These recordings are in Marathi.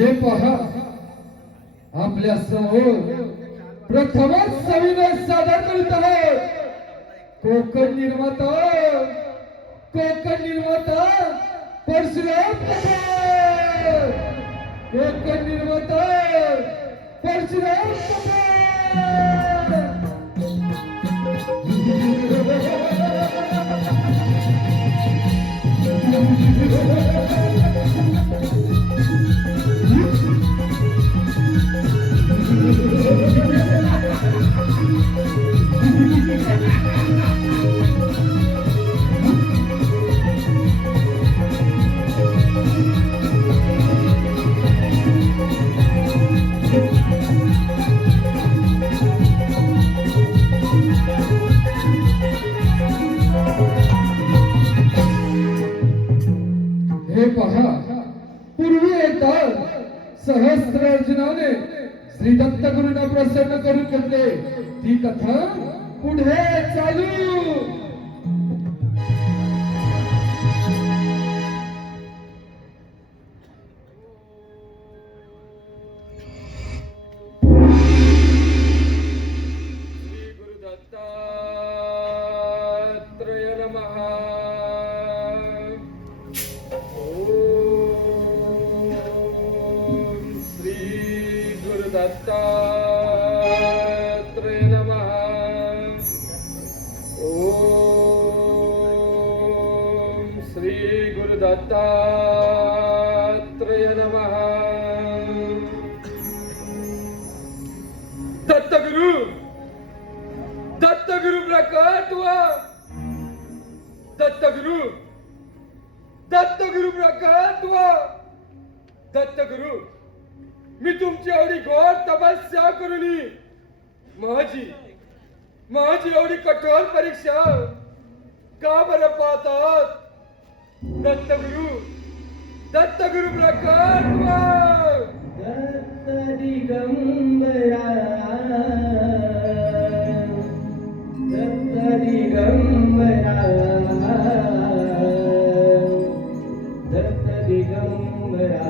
हे पहा, आपल्या समोर प्रथमच सविनय सादर करीत आहे कोकण निर्माता परशुराम पटेल, कोकण निर्माता परशुराम हे पहा, पूर्वी एकदा सहस्त्र अर्जुनाने श्री दत्त गुरूंना प्रसन्न करून घेतले, ती कथा पुढे चालू. दत्तात्रेय नमः. ओम श्री गुरु दत्तात्रेय नमः. दत्तगुरु प्रकट हुआ. दत्तगुरु प्रकट हुआ. दत्तगुरु, मी तुमची एवढी घोर तपस्या करूनही माझी एवढी कठोर परीक्षा का बरं पाहतात? दत्तगुरु प्रकट व्हा. दत्त दिगंबरा, दत्त दिगंबरा, दत्त दिगंबरा,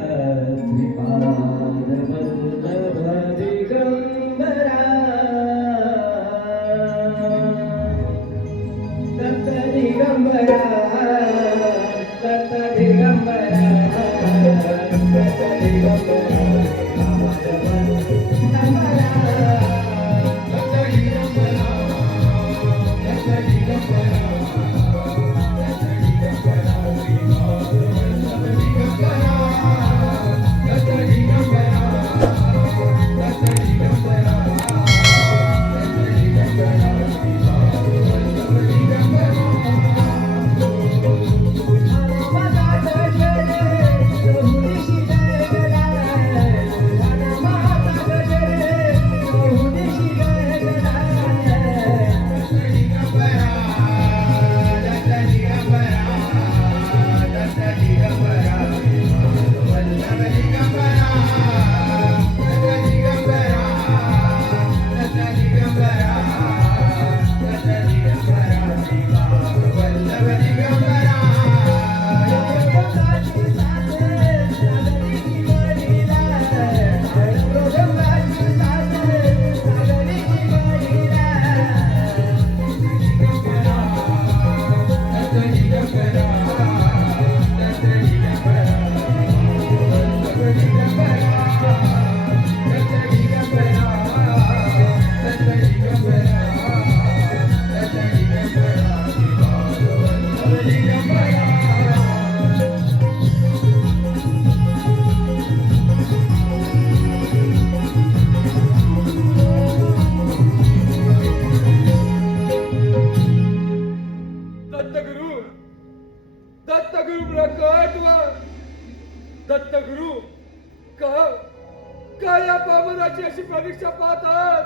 दत्तगुरु का या पावनाची अशी परीक्षा पाहतात?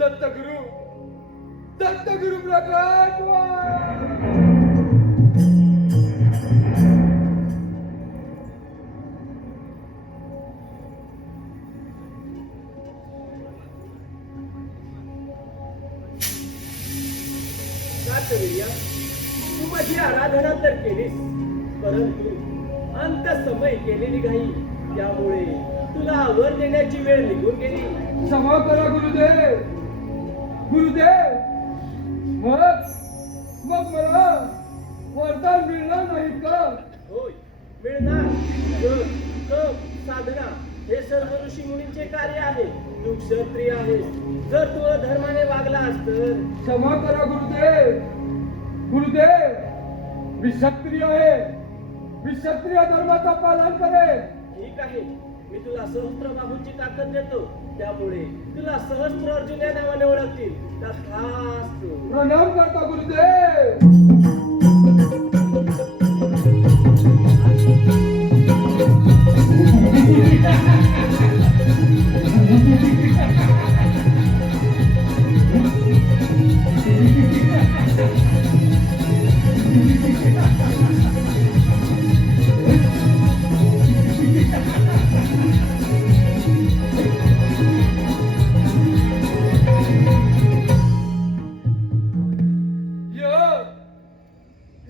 दत्तगुरु प्रकट व्हा. तू माझी आराधना तर केलीस, परंतु अंत समय केलेली घाई त्यामुळे तुला वर नेण्याची वेळ निघून गेली. क्षमा करा गुरुदेव. गुरुदेव, मग मग मला वरदान मिळणार नाही का? होय, मिळणार. जप, तप, साधना हे सर्व ऋषी मुनींचे कार्य आहे. तू क्षत्रिय आहेस. जर तू अधर्माने वागलास तर क्षमा करा गुरुदेव. गुरुदेव, मी क्षत्रिय आहे. मी क्षत्रिय धर्माचा पालन करेन. ठीक आहे. मी तुला सहस्त्र बाहूंची ताकद देतो. त्यामुळे तुला सहस्त्र अर्जुन या नावाने ओळखतील. तथास्तु. प्रणाम करता गुरुदेव.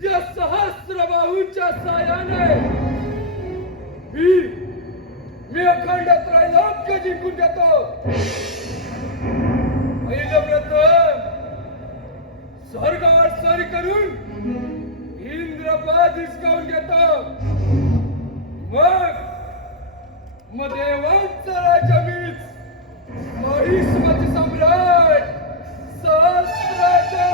या सहस्र बाहूंच्या सायाने मी अखंड त्रैलोक्य जिंकून घेतो. पहिलं प्रथम स्वर्गावर सर करून इंद्रपद हिसकावून घेतो. मग देवांचा राजा मीच, महिष्मती सम्राट सहस्राचा.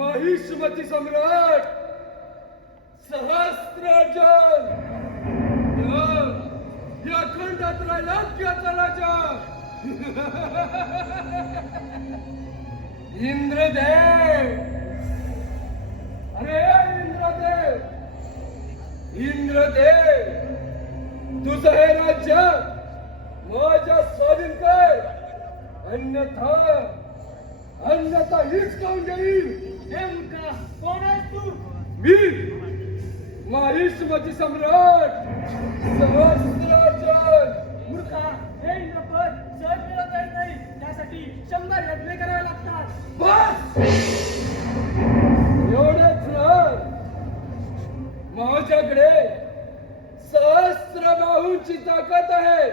महिष्मती सम्राट सहस्त्रार्जुन या अखंड त्रैलोक्याचा राजा इंद्रदेव. अरे इंद्रदेव, इंद्रदेव, तुझं हे राज्य माझ्या स्वाधीन कर. अन्यथा हिसकावून घेईल. नेमका कोण आहेस तू? मी महिष्मती सम्राट सहस्त्रार्जुन. मूर्खा, हे इंद्रपद सहज मिळवता येत नाही. त्यासाठी 100 यज्ञ करावे लागतात. बस एवढेच ना. माझ्याकडे सहस्त्र बाहूंची ताकद आहे.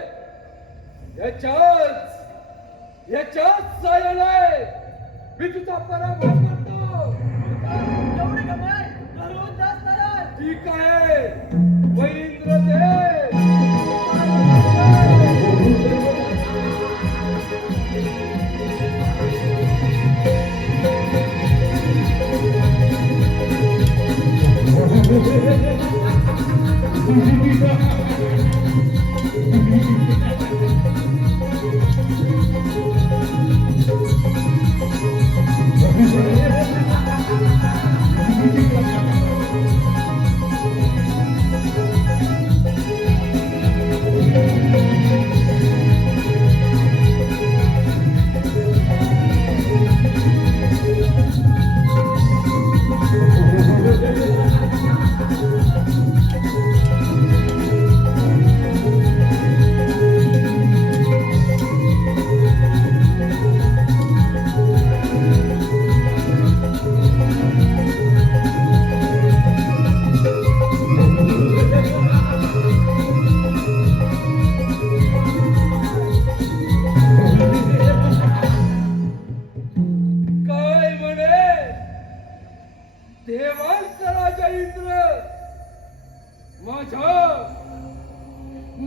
याच्याच सायाने मी तुझा पराभव करतो. एवढी कमाई घरून जास्त नाही. ठीक आहे इंद्रदेव.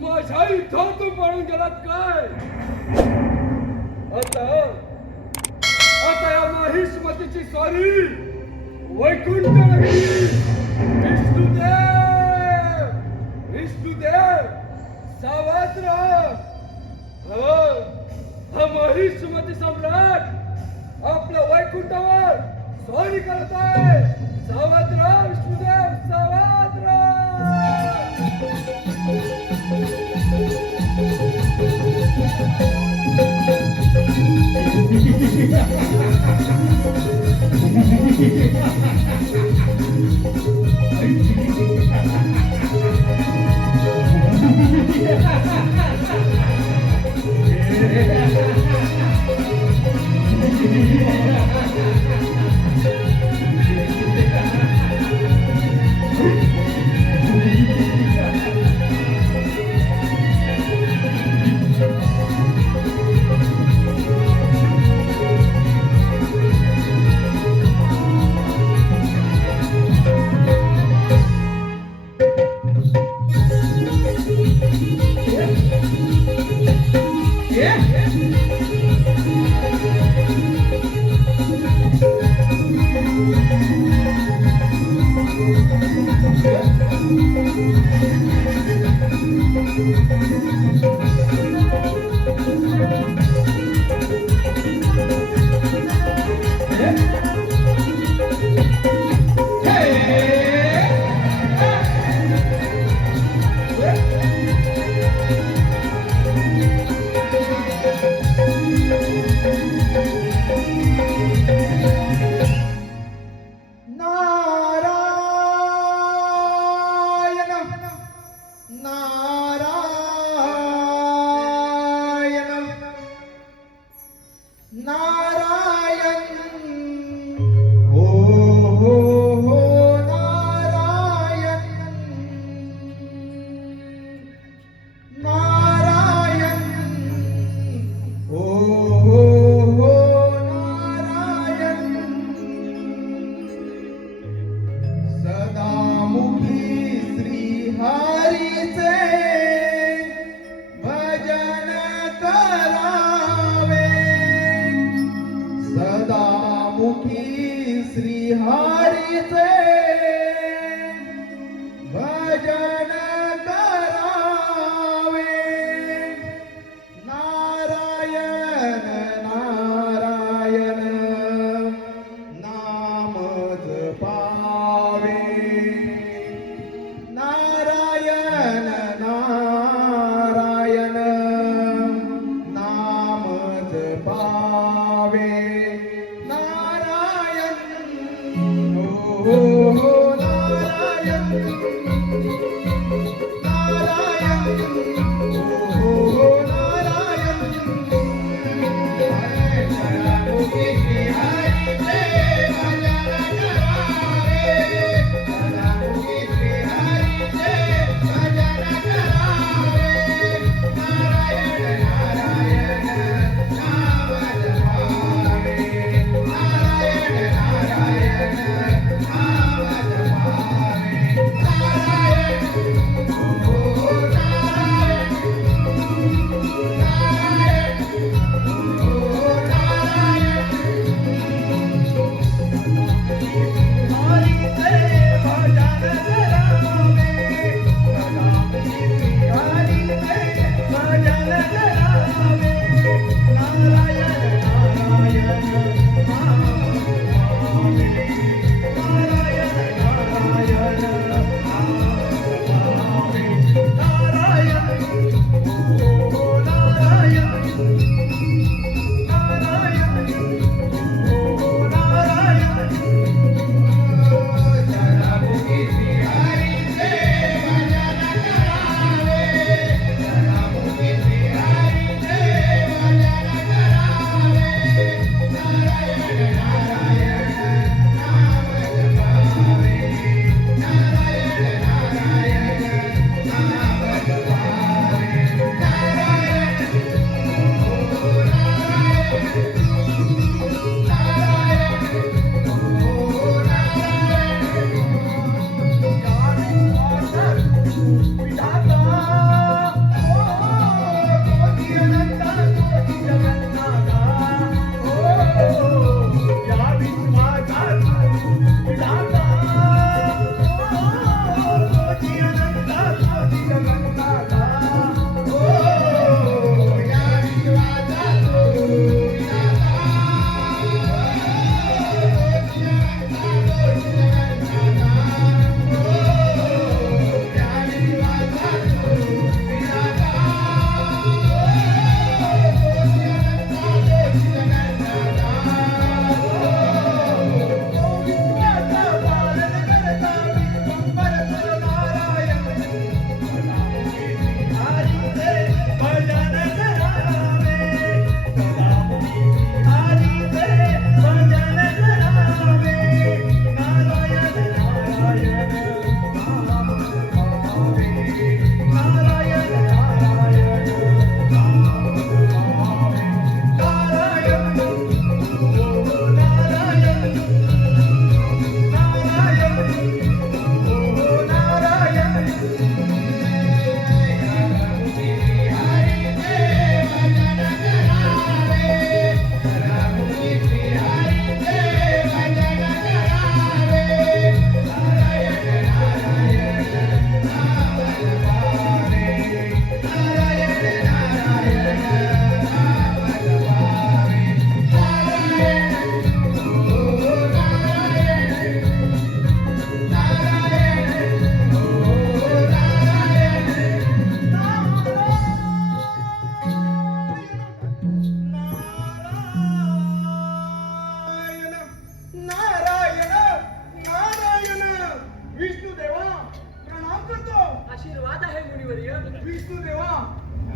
माझ्या इथं तू पळून गेलात काय? आता या माहिष्मतीची स्वारी वैकुंठ नाही. विष्णुदेव सावध राहा. हा माहिष्मती सम्राट आपल्या वैकुंठावर स्वारी करत आहे. सावध राहा विष्णुदेव, सावध राहा.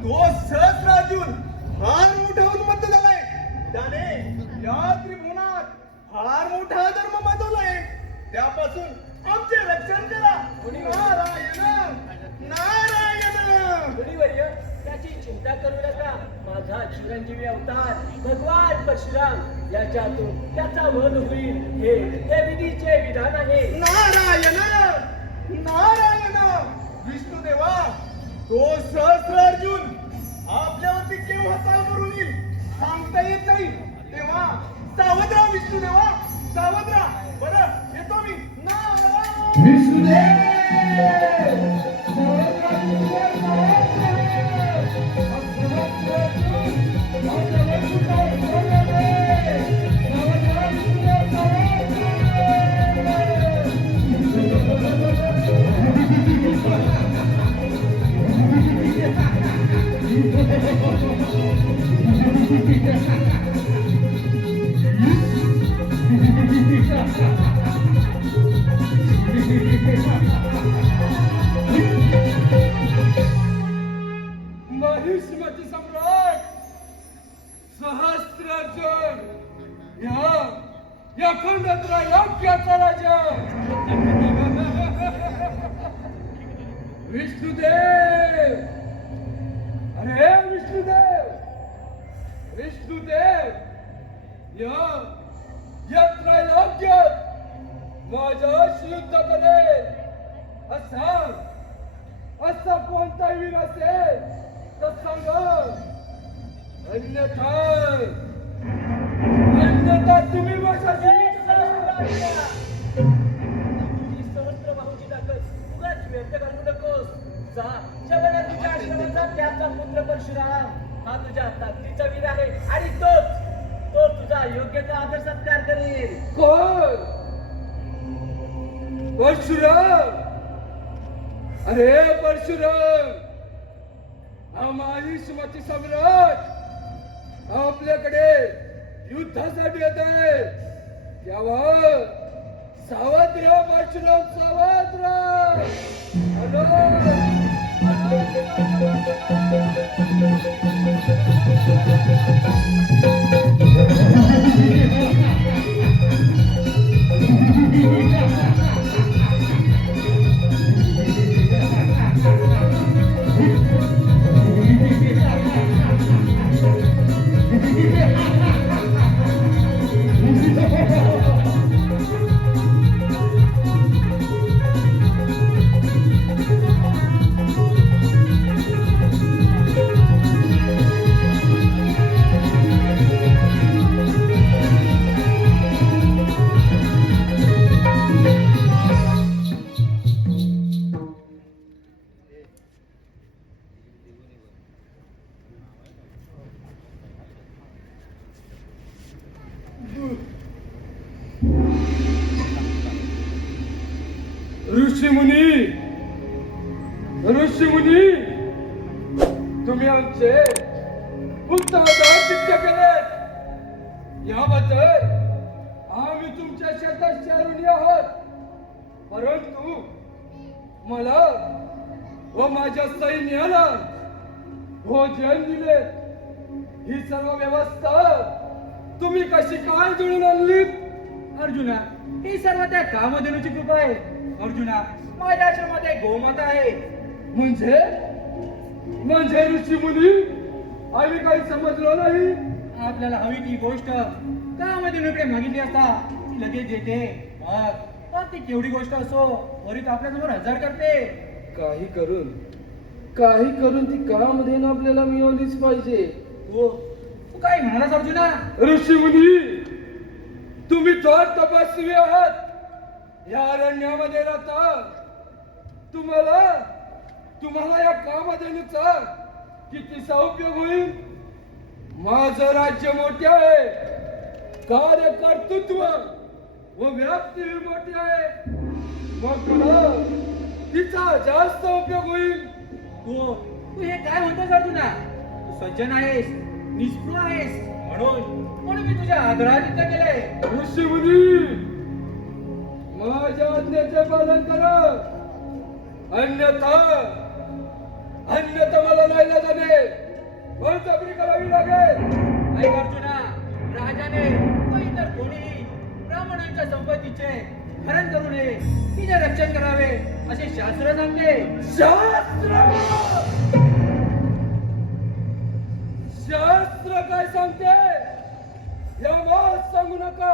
तो सहस्रार्जुन फार मोठा उन्मत्त झालाय. त्याने या त्रिभुवनात फार मोठा धर्म माजवलाय. त्यापासून आमचे रक्षण करा. नारायण नारायण. मुनिवर्य, त्याची चिंता करू नका. माझा चिरंजीवी अवतार भगवान परशुराम याच्यातून त्याचा वध होईल. हे विधीचे विधान आहे. नारायण नारायण. विष्णुदेवा, तो सहस्रार्जुन आपल्यावरती केव्हा चाल करून येईल सांगता येत नाही. तेव्हा सावध राहा विष्णुदेवा, सावध राहा. बरं, येतो मी. नारायण. महिष्मती सम्राट सहस्रार्जुन या खंडोत्रा यज्ञाचा राजा विष्णुदेव. अरे विष्णुदेव, विष्णुदेव या त्रैलोक्यात माझ्याशी युद्ध करेल असा कोणता वीर असेल तर सांगा. अन्यथा तुम्ही माझ्याशी तुझी सहस्त्र बाहूची ताकद उगाच व्यक्त करू नकोस. जा, जगन्नाथाच्या आश्रमाचा त्याचा पुत्र परशुराम हा तुझ्या ताकदीचा वीर आहे आणि तो तुझा योग्य तो आदर सत्कार करेल. कोण? परशुराम. अरे परशुराम, हा महिष्मती सम्राट आपल्याकडे युद्धासाठी येत आहे. तेव्हा सावध राहा परशुराम, सावध राहा. ऋषीमुनी, तुम्ही आमचे उत्तम औचित्य केलेत. याबद्दल आम्ही तुमच्या शेतात ऋणी आहोत. परंतु मला व माझ्या सैन्याला भोजन दिले. ही सर्व व्यवस्था तुम्ही कशी काय जुळून आणलीत? अर्जुना, ही सर्व त्या कामधेनूची कृपा आहे. अर्जुना, माझ्या आश्रमात एक गोमाता आहे. म्हणजे ऋषी मुनी, आम्ही काही समजलो नाही. आपल्याला हवी ती गोष्ट कामधेनूकडे मागितली असता ती लगेच देते. मग ती केवढी गोष्ट असो, त्वरित आपल्यासमोर हजर करते. काही करून ती कामधेनू आपल्याला मिळवलीच पाहिजे. तू काय म्हणालास अर्जुना? ऋषी मुनी, तुम्ही थोर तपस्वी आहात. या अरण्यामध्ये राहता. तुम्हाला या कामधेनूचा कितीसा उपयोग होईल? माझं राज्य मोठे आहे, कार्यकर्तृत्व व व्याप्ती मोठी आहे. मग मला तिचा जास्त उपयोग होईल. तू हे काय म्हणतोस अर्जुना? तू सज्जन आहेस, निष्ठुर आहेस, म्हणून मी तुझ्या आदरातिथ्य केलंय. ऋषी मुनी, माझ्या आज्ञेचे पालन करा, अन्यथा अन्यथा मला नाही जाणे बळजबरी करावी लागेल. ऐक अर्जुना, राजाने व इतर कोणीही ब्राह्मणांच्या संपत्तीचे हरण करू नये, तिचे रक्षण करावे असे शास्त्र सांगते. शास्त्र काय सांगते या मात सांगू नका.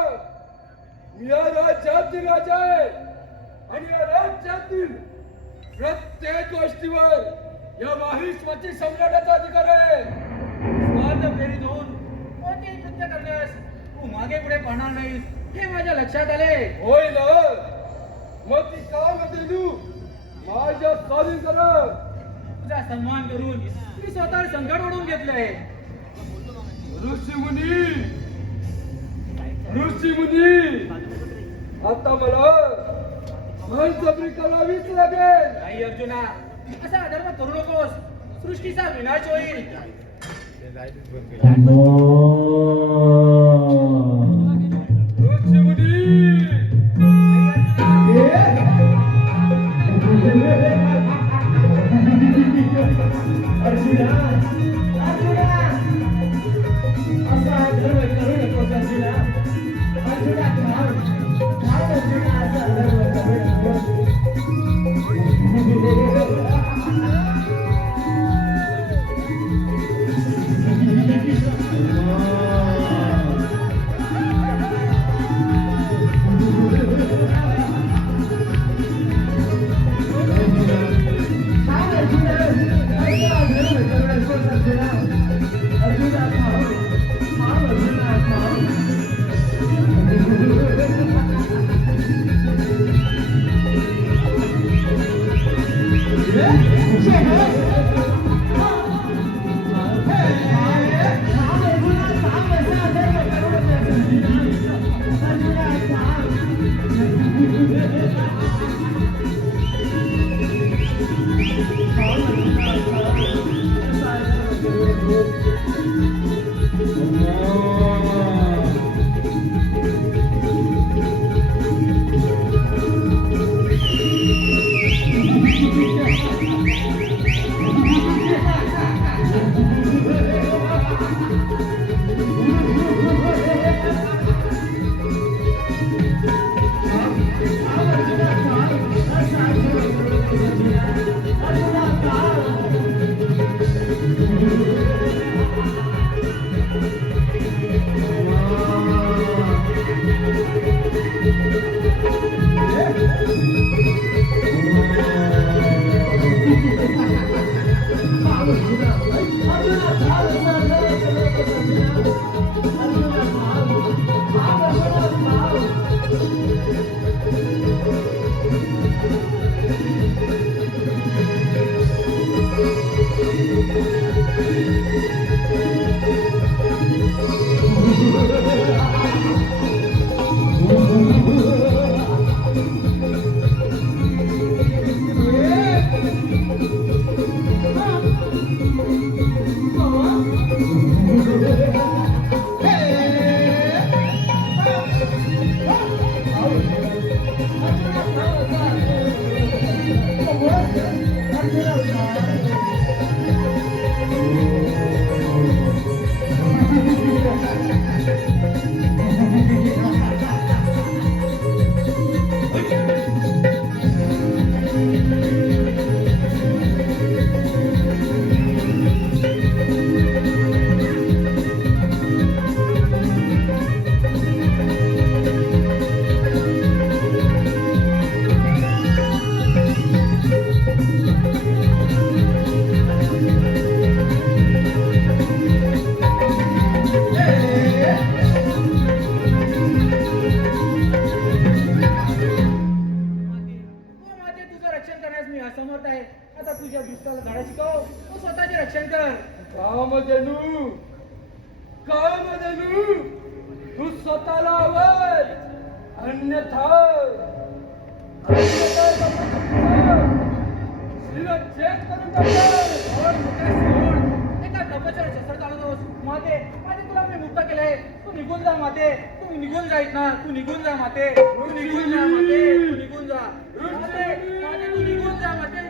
मी या राज्यातील राजा आहे आणि या राज्यातील प्रत्येक गोष्टीवर या माहिष्मती सम्राटाचा अधिकार आहे. स्वार्थ प्रेरित होऊन कोणतेही कृत्य करण्यास तू मागे पुढे पाहणार नाहीस हे माझ्या लक्षात आले. होय ना, मग ती काम देऊ माझ्या स्वाधीन करा. तुझा सन्मान करून मी स्वतःवर संकट ओढून घेतलंय. ऋषीमुनी आता मला बळजबरी करावीच लागेल. नाही अर्जुना, असा अधर्म करू नकोस, सृष्टीचा विनाश होईल. कामधेनू तू स्वतःला आवर अन्यथा शिरच्छेद करून एका तपस्या शस्त्र चालवतोस माते माते तुला मी मुक्त केलंय तू निघून जा माते तू निघून जाईत ना तू निघून जा माते तू निघून जा माते तू निघून जा माते माते तू निघून जा माते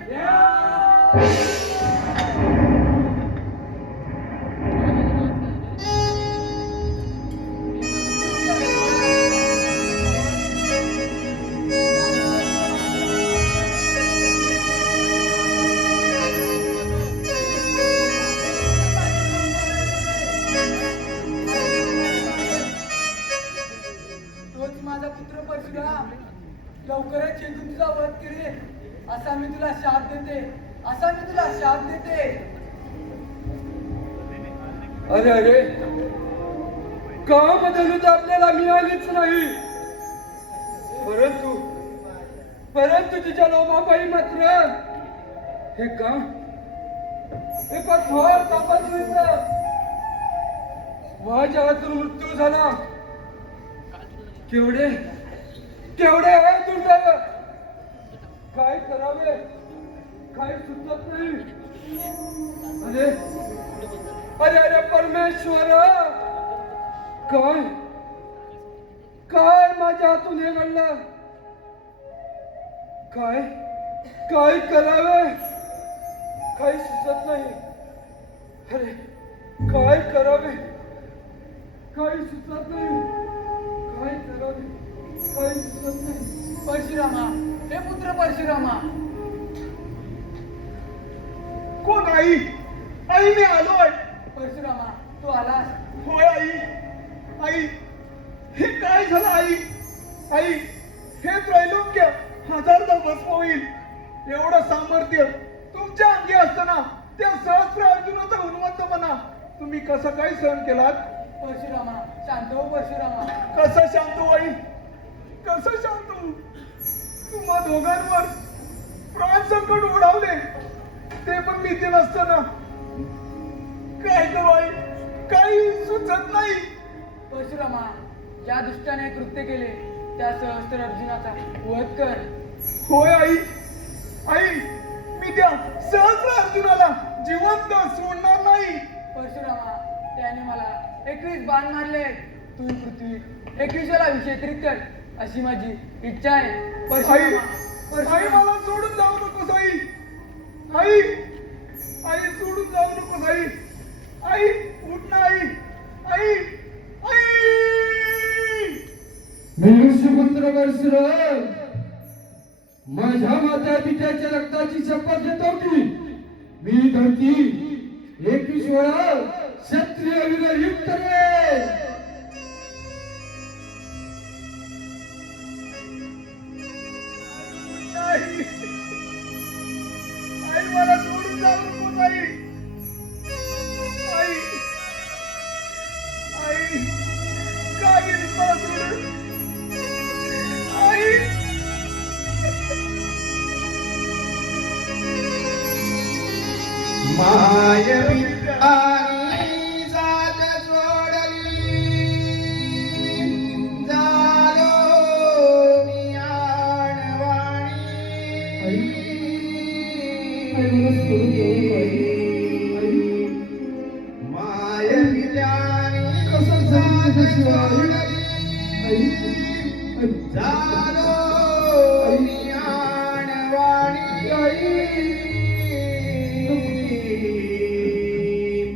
लवकरच येथून तुझा वध करेन असा मी तुला शाप देते, असा मी तुला शाप देते. अरे अरे, कामधेनू तर आपल्याला मिळालीच नाही, परंतु परंतु तिच्या लोभापायी मात्र हे काम एका थोर तापात माझ्या हातून मृत्यू झाला. केवढे केवढे आहे दुर्दैव, काय करावे काय सुचत नाही. अरे अरे अरे परमेश्वर, काय काय माझ्या हातून हे घडलं, काय काय करावे काही सुचत नाही. अरे काय करावे काही सुचत नाही, काय करावे काही सुचत नाही. परशुरामा, हे पुत्र परशुरामा. कोण आई? आई मी आलोय. परशुरामा, तू आलास. होय आई. आई हे काय झालं आई? आई हे त्रैलोक्य हजारदा भस्म होईल एवढं सामर्थ्य तुमच्या अंगी असताना त्या सहस्त्र अर्जुनाचा उन्मत्तपणा तुम्ही कसं काय सहन केलात? परशुरामा, शांत हो परशुरामा. कसं शांत हो आई? कसं शांत हो? तुम्हा दोघांवर प्राण संकट ओढावले ते पण भीती नसताना काय करू आई? काही सुचत नाही. परशुरामा, ज्या दुष्टाने कृत्य केले त्या सहस्त्र अर्जुनाचा वध कर. होय आई. आई मी त्या सहस्र अर्जुनाला जिवंत सोडणार नाही. परशुरामा, त्याने मला 21 बाण मारले. तू ही पृथ्वी 21 अभिषेत्रित कर अशी माझी इच्छा आहे. आई परशुरामा, आई मला सोडून जाऊ नकोस आई. आई आई सोडून जाऊ नकोस आई. आई उठ ना आई. आई आई मनुष्यपुत्र परशुराम, माझ्या माता पित्याच्या रक्ताची शपथ घेतो की मी धरती 21 वेळा क्षत्रिय वीर युक्त करेन. आई आई मला सोडून जाऊ नकोस आई. आई आई का गेलीस मला सोडून? आई मायवी आणि जात सोडली झालो मी आणवाणी मायवी आणि जात सोडली झालो मी आणवाणी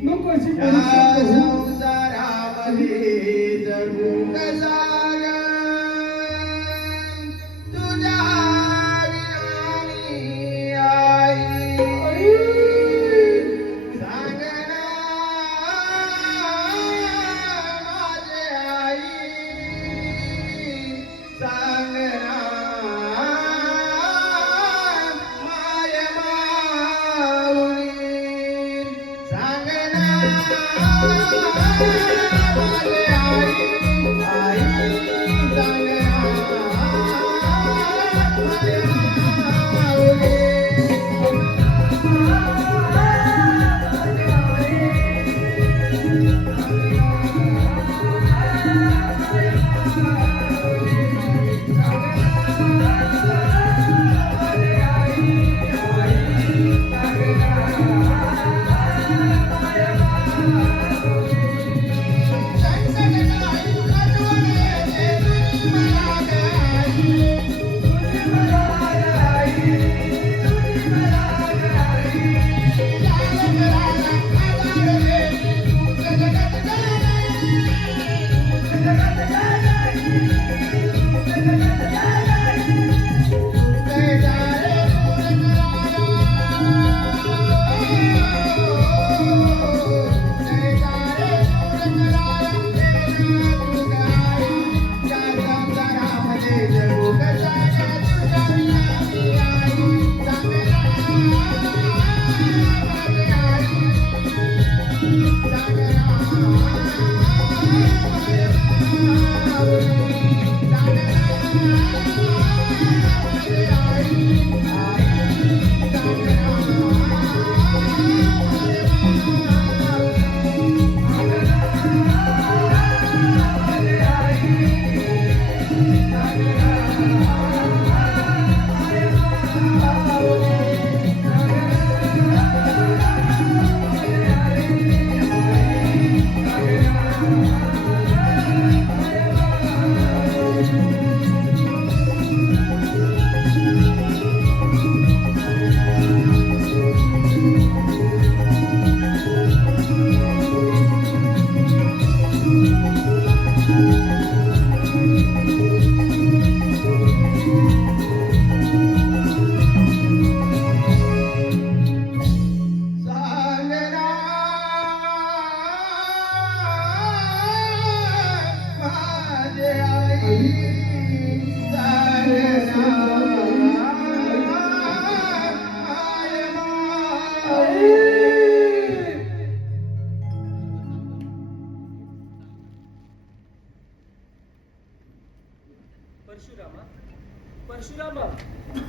नको अशी या परिस्थिती होऊ. संसारामध्ये जगू कसा ग? तुझ्या विना मी आई. सांग ना माझी आई.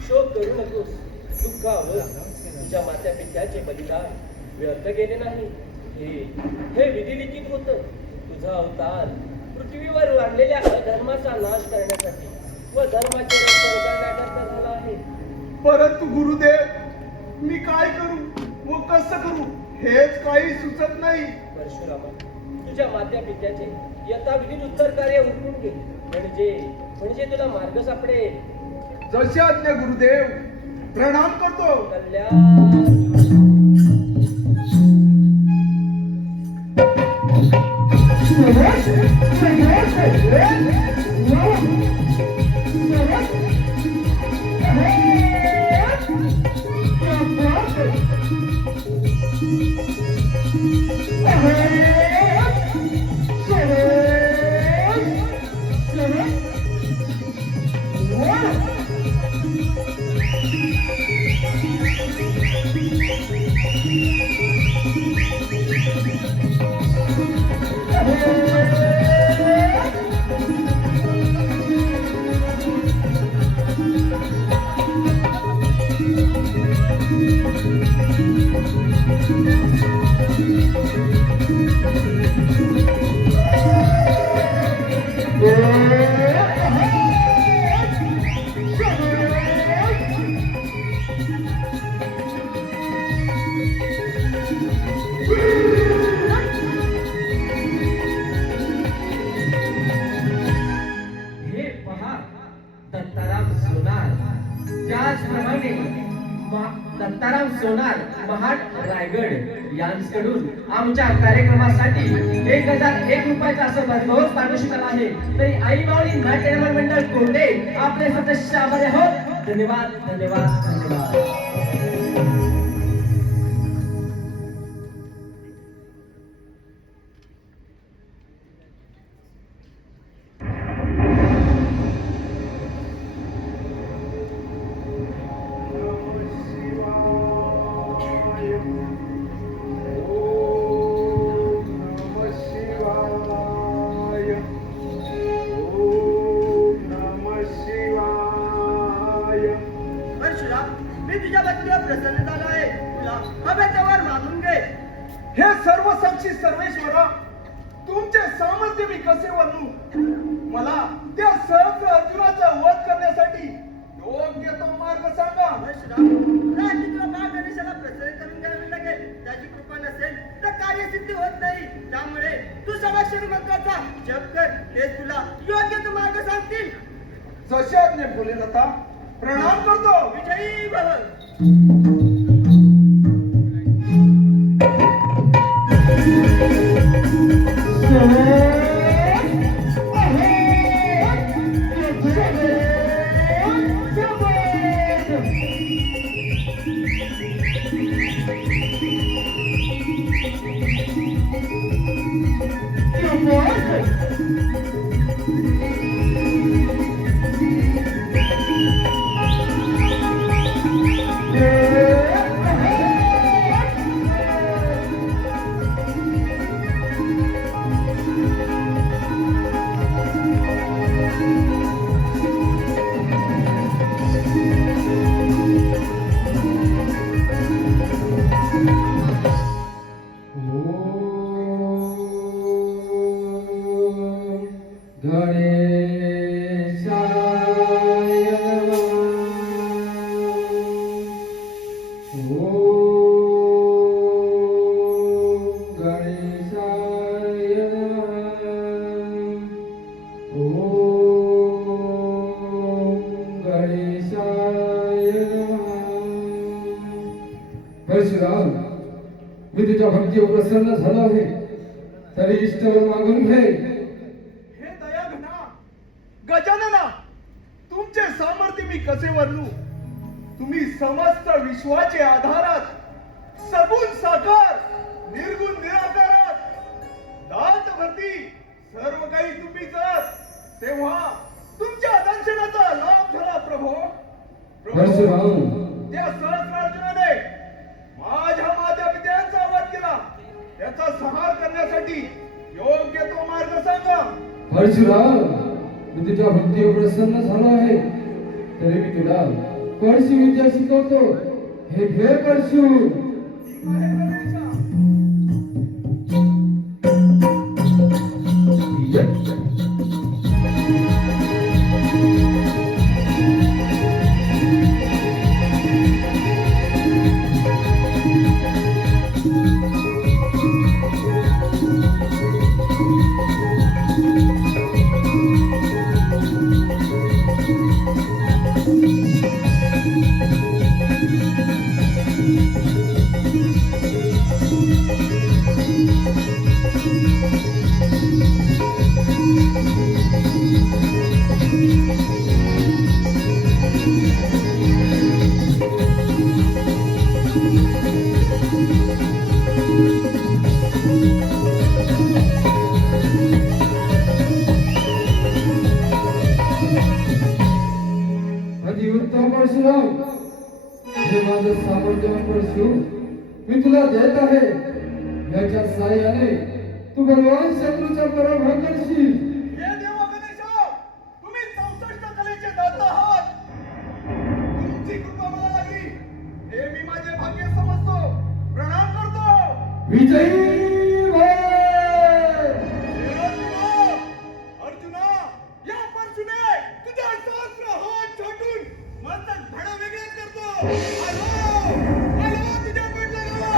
शोक करू नकोस, दुःखावर तुझ्या मात्या पित्याचे बलिदान व्यर्थ गेले नाही. हे विधी लिखित होतं. तुझा अवतार पृथ्वीवर वाढलेल्या अधर्माचा नाश करण्यासाठी व धर्माचे रक्षण करण्याकरता झाला आहे. परंतु गुरुदेव, मी काय करू व कसं करू हेच काही सुचत नाही. परशुरामा, तुझ्या मात्या पित्याचे यथाविधी उत्तर कार्य उरकून घे, म्हणजे तुला मार्ग सापडेल. जशी आज्ञा गुरुदेव. प्रणाम करतो. कल्याण. दत्ताराम सोनार महाड रायगड यांच्याकडून आमच्या कार्यक्रमासाठी 1001 रुपयाचा असं भरघोस पारितोषिक आलं आहे. तरी आई माऊली नाट्य निर्माण मंडळ कोंडे आपले सदस्य आभारी आहोत. धन्यवाद धन्यवाद धन्यवाद. मी तुझ्या बद्दल प्रसन्न झालो आहे. तुला हवे तेव्हा मागून घे. हे सर्व साक्षी सर्वेश्वरा, तुमचे सामर्थ्य मी कसे वर्णू. मला त्या सहस्र अर्जुनाचा वध करण्यासाठी योग्य तो मार्ग सांगा. तुला गणेशाला प्रसन्न करून घ्यावे लागेल. त्याची कृपा नसेल तर कार्यसिद्धी होत नाही. त्यामुळे तू समाक्षरी मंत्राचा जप कर. हे तुला योग्य तो मार्ग सांगतील. जसे आज्ञा भोलेनाथा. प्रणाम करतो. विजयी भव. परशुराम, मी तुझ्या भक्तीवर प्रसन्न झालो आहे. तरी इष्टवर मागून घे. हे दयाघना गजानना, तुमचे सामर्थ्य मी कसे वर्णू. तुम्ही समस्त विश्वाचे आधारात, सगुण साकार, निर्गुण निराकारात, दात भरती सर्व काही तुम्हीच आहात. तेव्हा तुमच्या दर्शनाचा लाभ झाला प्रभो. परशुराम, त्या सहस्रार्जुनाने माझ्या माता पित्यांचा वध केला. त्याचा संहार करण्यासाठी योग्य तो मार्ग सांगा. परशुराम, मी तुझ्या भक्तीवर प्रसन्न झालो आहे. तरी मी तुला परशु विद्या शिकवतो. हे घे परशु. अतिउत्तम परशुराम, हे माझं सामर्थ्यवान परशु मी तुला देत आहे. याच्या साहाय्याने तू बलवान शत्रूचा पराभव करशील. हे देवा गणेशा, तुम्ही 64 कलेचे दाता आहात. तुमची कृपा मला लागली हे मी माझे भाग्य समजतो. प्रणाम करतो. विजयी भव. अर्जुना, या परशुने तुझ्या सहस्र हात छाटून मस्तक धडा वेगळे करतो. आलो तुझ्या पेटला.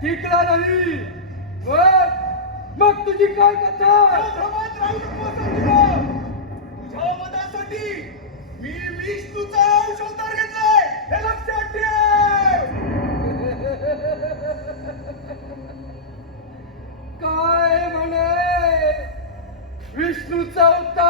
टिकला नाही. मग तुझी काय कथा? भ्रमात राहू नकोस अर्जुना. तुझ्या मनासाठी मी विष्णूचा अंश अवतार घेतलाय हे लक्षात ठेव. काय म्हणे विष्णूचा अवतार?